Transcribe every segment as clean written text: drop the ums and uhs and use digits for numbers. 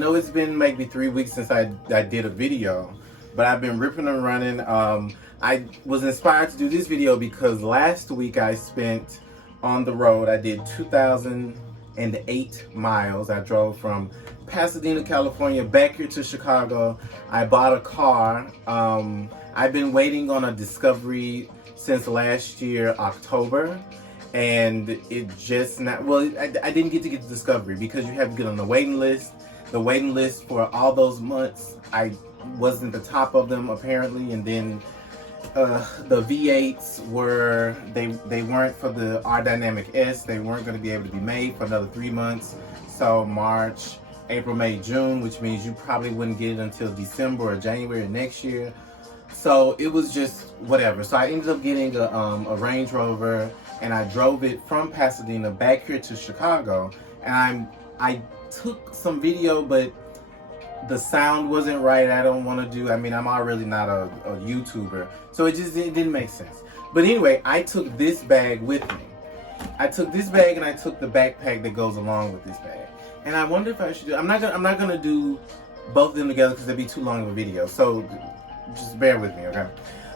I know it's been maybe 3 weeks since I did a video, but I've been ripping and running. I was inspired to do this video because last week I spent on the road. I did 2,008 miles. I drove from Pasadena, California, back here to Chicago. I bought a car. I've been waiting on a Discovery since last year, October. And it just not, well, I didn't get to get the Discovery because you have to get on the waiting list. The waiting list for all those months, I wasn't the top of them apparently, and then the V8s were, they weren't for the R Dynamic S. They weren't going to be able to be made for another 3 months. So March, April, May, June, which means you probably wouldn't get it until December or January next year. So it was just whatever. So I ended up getting a Range Rover, and I drove it from Pasadena back here to Chicago. And I took some video, but the sound wasn't right. I don't want to do, I mean, I'm already not a YouTuber, so it didn't make sense. But anyway, I took this bag with me. I took this bag and I took the backpack that goes along with this bag. And I wonder if I should do, I'm not gonna do both of them together because it'd be too long of a video. So just bear with me, okay?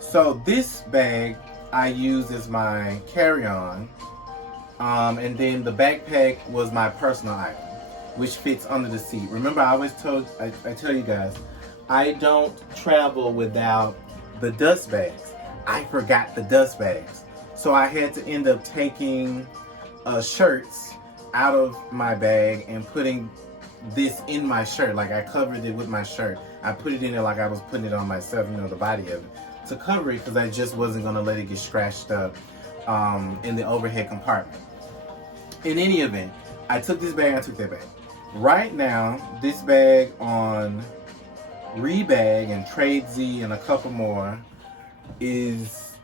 So this bag I used as my carry-on, and then the backpack was my personal item, which fits under the seat. Remember, I always I tell you guys, I don't travel without the dust bags. I forgot the dust bags. So I had to end up taking shirts out of my bag and putting this in my shirt. Like, I covered it with my shirt. I put it in there like I was putting it on myself, you know, the body of it, to cover it because I just wasn't gonna let it get scratched up in the overhead compartment. In any event, I took this bag, I took that bag. Right now, this bag on Rebag and TradeZ and a couple more is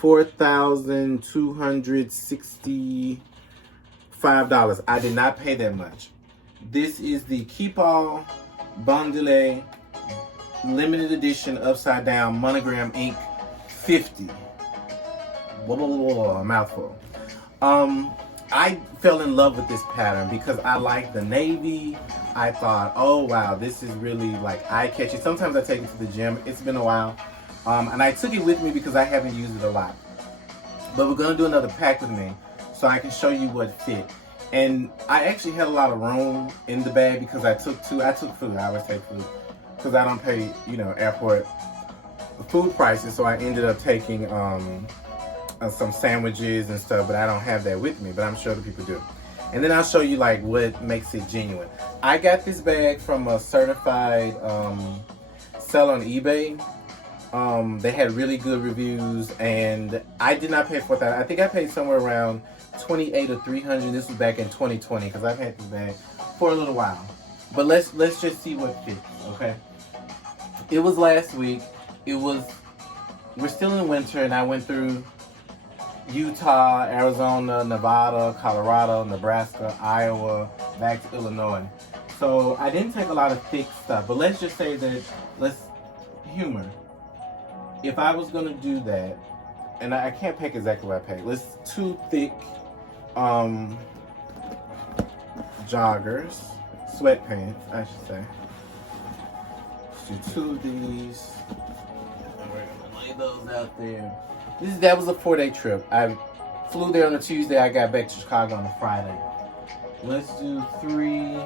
$4,265. I did not pay that much. This is the Keep All Bandouliere limited edition upside down monogram ink 50. Blah, blah, blah, blah, a mouthful. I fell in love with this pattern because I like the navy. I thought, oh wow, this is really like eye-catchy. Sometimes I take it to the gym. It's been a while. And I took it with me because I haven't used it a lot. But we're gonna do another pack with me so I can show you what fit. And I actually had a lot of room in the bag because I took food. I always take food because I don't pay, you know, airport food prices. So I ended up taking some sandwiches and stuff, but I don't have that with me, but I'm sure the people do. And then I'll show you like what makes it genuine. I got this bag from a certified seller on eBay. They had really good reviews, and I did not pay for that. I think I paid somewhere around $28 or $300. This was back in 2020 because I've had this bag for a little while. But let's just see what fits, okay? It was last week. We're still in winter, and I went through Utah, Arizona, Nevada, Colorado, Nebraska, Iowa, back to Illinois. So I didn't take a lot of thick stuff, but let's just say that, humor. If I was gonna do that, and I can't pick exactly what I paid. Let's 2 thick joggers, sweatpants, I should say. Let's do 2 of these. And we're gonna lay those out there. That was a 4-day trip. I flew there on a Tuesday. I got back to Chicago on a Friday. Let's do 3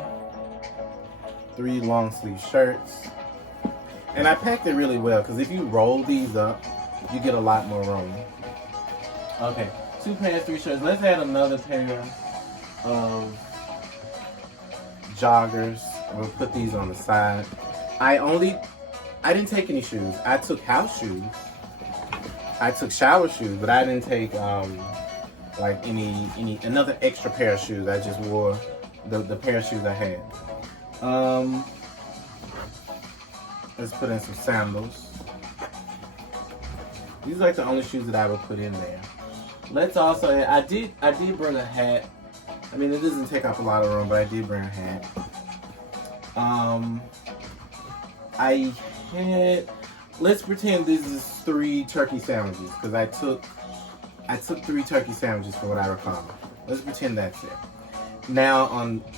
long sleeve shirts. And I packed it really well because if you roll these up, you get a lot more room. Okay, 2 pants, 3 shirts. Let's add another pair of joggers. We'll put these on the side. I didn't take any shoes. I took house shoes. I took shower shoes, but I didn't take like another extra pair of shoes. I just wore the pair of shoes I had. Let's put in some sandals. These are like the only shoes that I would put in there. Let's also, I did bring a hat. I mean, it doesn't take up a lot of room, but I did bring a hat. Let's pretend this is 3 turkey sandwiches because I took 3 turkey sandwiches for what I recall. Let's pretend that's it. Now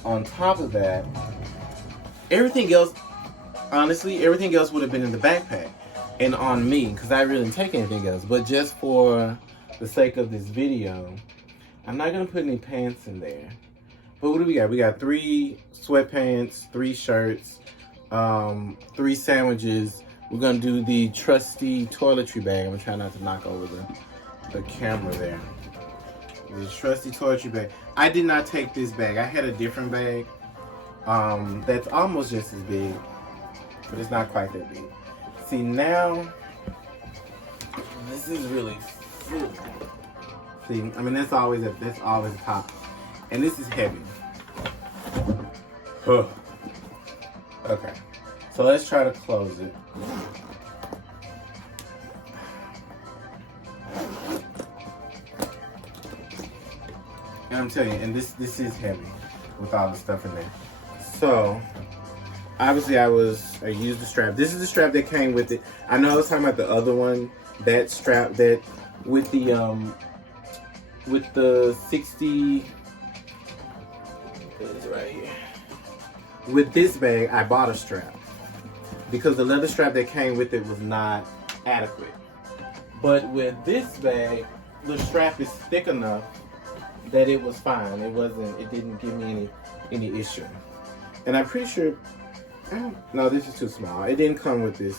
on top of that, Everything else, honestly, everything else would have been in the backpack and on me, because I really didn't take anything else. But just for the sake of this video, I'm not gonna put any pants in there. But what do we got? We got 3 sweatpants, 3 shirts, 3 sandwiches. We're gonna do the trusty toiletry bag. I'm gonna try not to knock over the camera there. The trusty toiletry bag. I did not take this bag. I had a different bag that's almost just as big, but it's not quite that big. See, now this is really full. See, I mean, that's always a top, and this is heavy. Okay, so let's try to close it. And I'm telling you, and this is heavy with all the stuff in there. So obviously I used the strap. This is the strap that came with it. I know I was talking about the other one, that strap that with the 60, it's right here. With this bag, I bought a strap because the leather strap that came with it was not adequate. But with this bag, the strap is thick enough that it was fine. It didn't give me any issue. And I'm pretty sure, no, this is too small. It didn't come with this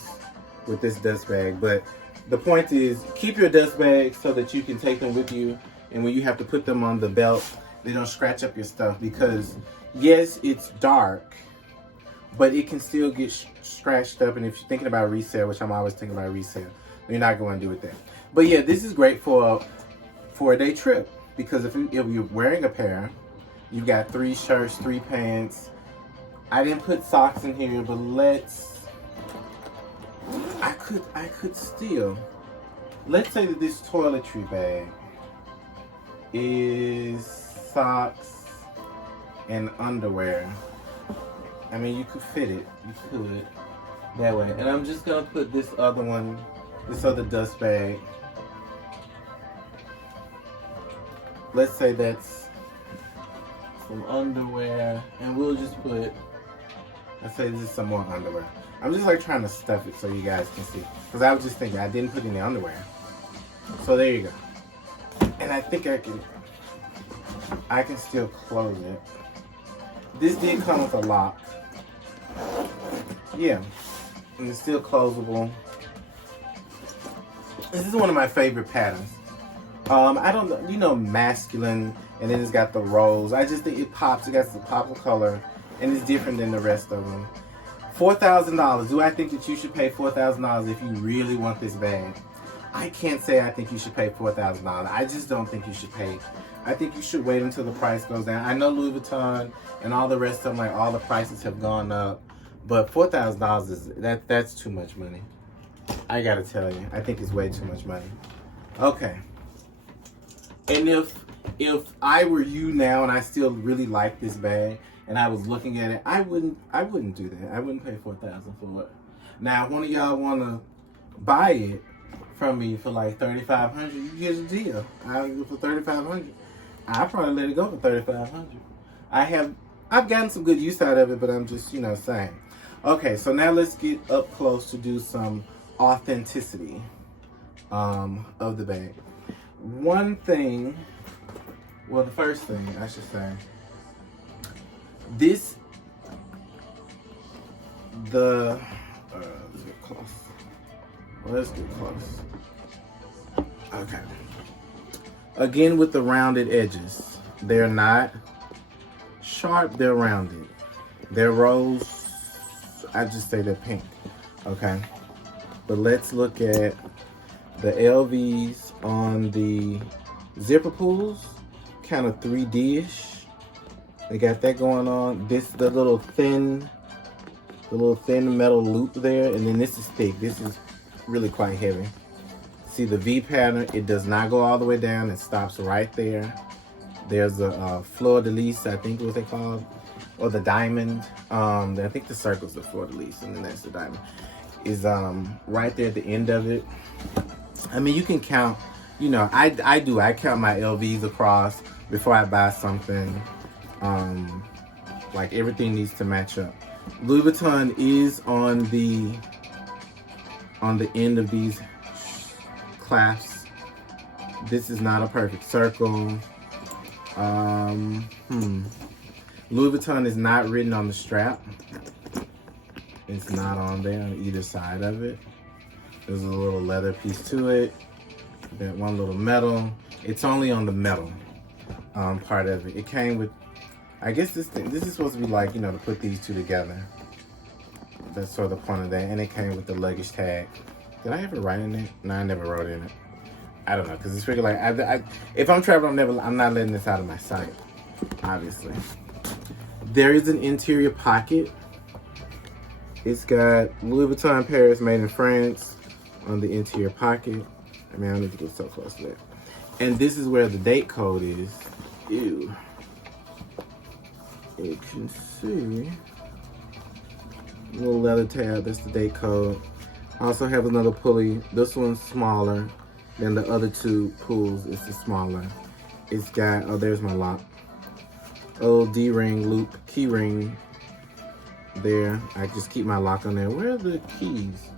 dust bag. But the point is, keep your dust bags so that you can take them with you. And when you have to put them on the belt, they don't scratch up your stuff. Because yes, it's dark, but it can still get scratched up. And if you're thinking about resale, which I'm always thinking about resale, you're not going to do it there. But yeah, this is great for a day trip. Because if you're wearing a pair, you got 3 shirts, 3 pants. I didn't put socks in here, but I could still. Let's say that this toiletry bag is socks and underwear. I mean, you could fit it. You could that way. And I'm just gonna put this other dust bag. Let's say that's some underwear, and we'll just put, let's say this is some more underwear. I'm just like trying to stuff it so you guys can see. Because I was just thinking, I didn't put any underwear. So there you go. And I think I can still close it. This did come with a lock. Yeah. And it's still closable. This is one of my favorite patterns. I don't know, you know, masculine, and then it's got the rolls. I just think it pops. It got the pop of color, and it's different than the rest of them. $4,000. Do I think that you should pay $4,000 if you really want this bag? I can't say I think you should pay $4,000. I just don't think you should pay. I think you should wait until the price goes down. I know Louis Vuitton and all the rest of them, like all the prices have gone up, but $4,000 is that's too much money. I gotta tell you, I think it's way too much money. Okay. And if I were you now and I still really like this bag and I was looking at it, I wouldn't do that. I wouldn't pay $4,000 for it. Now, if one of y'all want to buy it from me for like $3,500, you get a deal. I'll give it for $3,500. I'll probably let it go for $3,500. I've gotten some good use out of it, but I'm just, saying. Okay, so now let's get up close to do some authenticity of the bag. One thing, well, the first thing I should say, let's get close. Let's get close. Okay. Again, with the rounded edges, they're not sharp, they're rounded. They're rose, I just say they're pink, okay? But let's look at the LVs on the zipper pulls, kind of 3D-ish. They got that going on. The little thin metal loop there, and then this is thick. This is really quite heavy. See the V pattern, it does not go all the way down. It stops right there. There's a fleur de lis, I think what they call it, or the diamond. I think the circle's the fleur de lis, and then that's the diamond. Is right there at the end of it. I mean, you can count, I do. I count my LVs across before I buy something. Like everything needs to match up. Louis Vuitton is on the end of these clasps. This is not a perfect circle. Louis Vuitton is not written on the strap. It's not on there on either side of it. There's a little leather piece to it. That one little metal. It's only on the metal part of it. It came with, I guess this is supposed to be like, you know, to put these two together. That's sort of the point of that. And it came with the luggage tag. Did I ever write in it? No, I never wrote in it. I don't know, because it's really like, if I'm traveling, I'm not letting this out of my sight, obviously. There is an interior pocket. It's got Louis Vuitton Paris made in France on the interior pocket. I mean, I don't need to get so close to that. And this is where the date code is. Ew. You can see. Little leather tab, that's the date code. I also have another pulley. This one's smaller than the other two pulls. It's the smaller. It's got, oh, there's my lock. A little D-ring loop, key ring there. I just keep my lock on there. Where are the keys?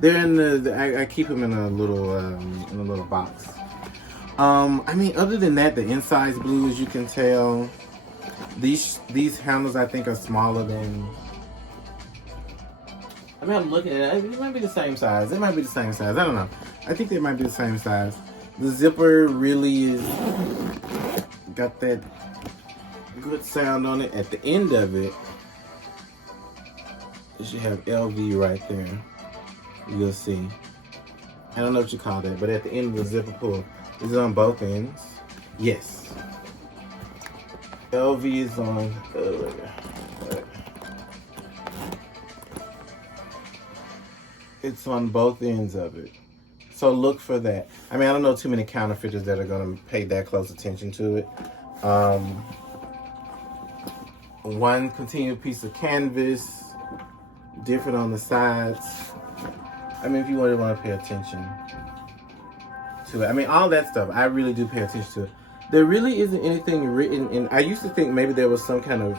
They're in I keep them in a little box. I mean, other than that, the inside's blue, as you can tell. These handles, I think, are smaller than, I mean, I'm looking at it. It might be the same size. It might be the same size. I don't know. I think they might be the same size. The zipper really is got that good sound on it. At the end of it, it should have LV right there. You'll see. I don't know what you call that, but at the end of the zipper pull, is it on both ends? Yes. LV is on. It's on both ends of it. So look for that. I mean, I don't know too many counterfeiters that are going to pay that close attention to it. One continued piece of canvas, different on the sides. I mean, if you really want to pay attention to it. I mean, all that stuff, I really do pay attention to it. There really isn't anything written in, I used to think maybe there was some kind of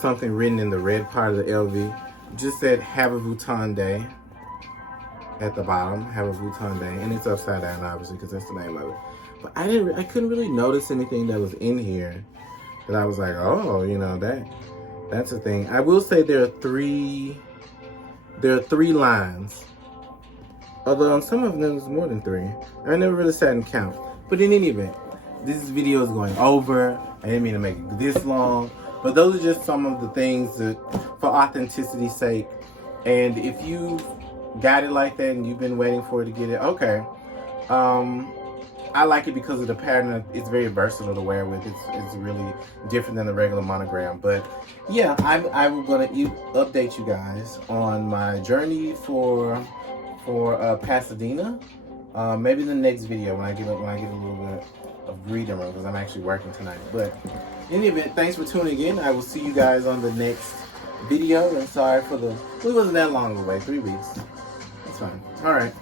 something written in the red part of the LV. Just said, have a Vuitton day. At the bottom, have a Vuitton day, and it's upside down, obviously, because that's the name of it. But I couldn't really notice anything that was in here that I was like, oh, you know, that's a thing. I will say there are three lines. Although on some of them there's more than 3. I never really sat and count. But in any event, this video is going over. I didn't mean to make it this long, but those are just some of the things that, for authenticity's sake. And if you got it like that and you've been waiting for it to get it, okay. I like it because of the pattern. It's very versatile to wear with. It's really different than the regular monogram. But yeah, I'm gonna update you guys on my journey for Pasadena. Maybe the next video when I get a little bit of breathing room, because I'm actually working tonight. But in any event, thanks for tuning in. I will see you guys on the next video. And sorry for it wasn't that long away, 3 weeks. It's fine. All right.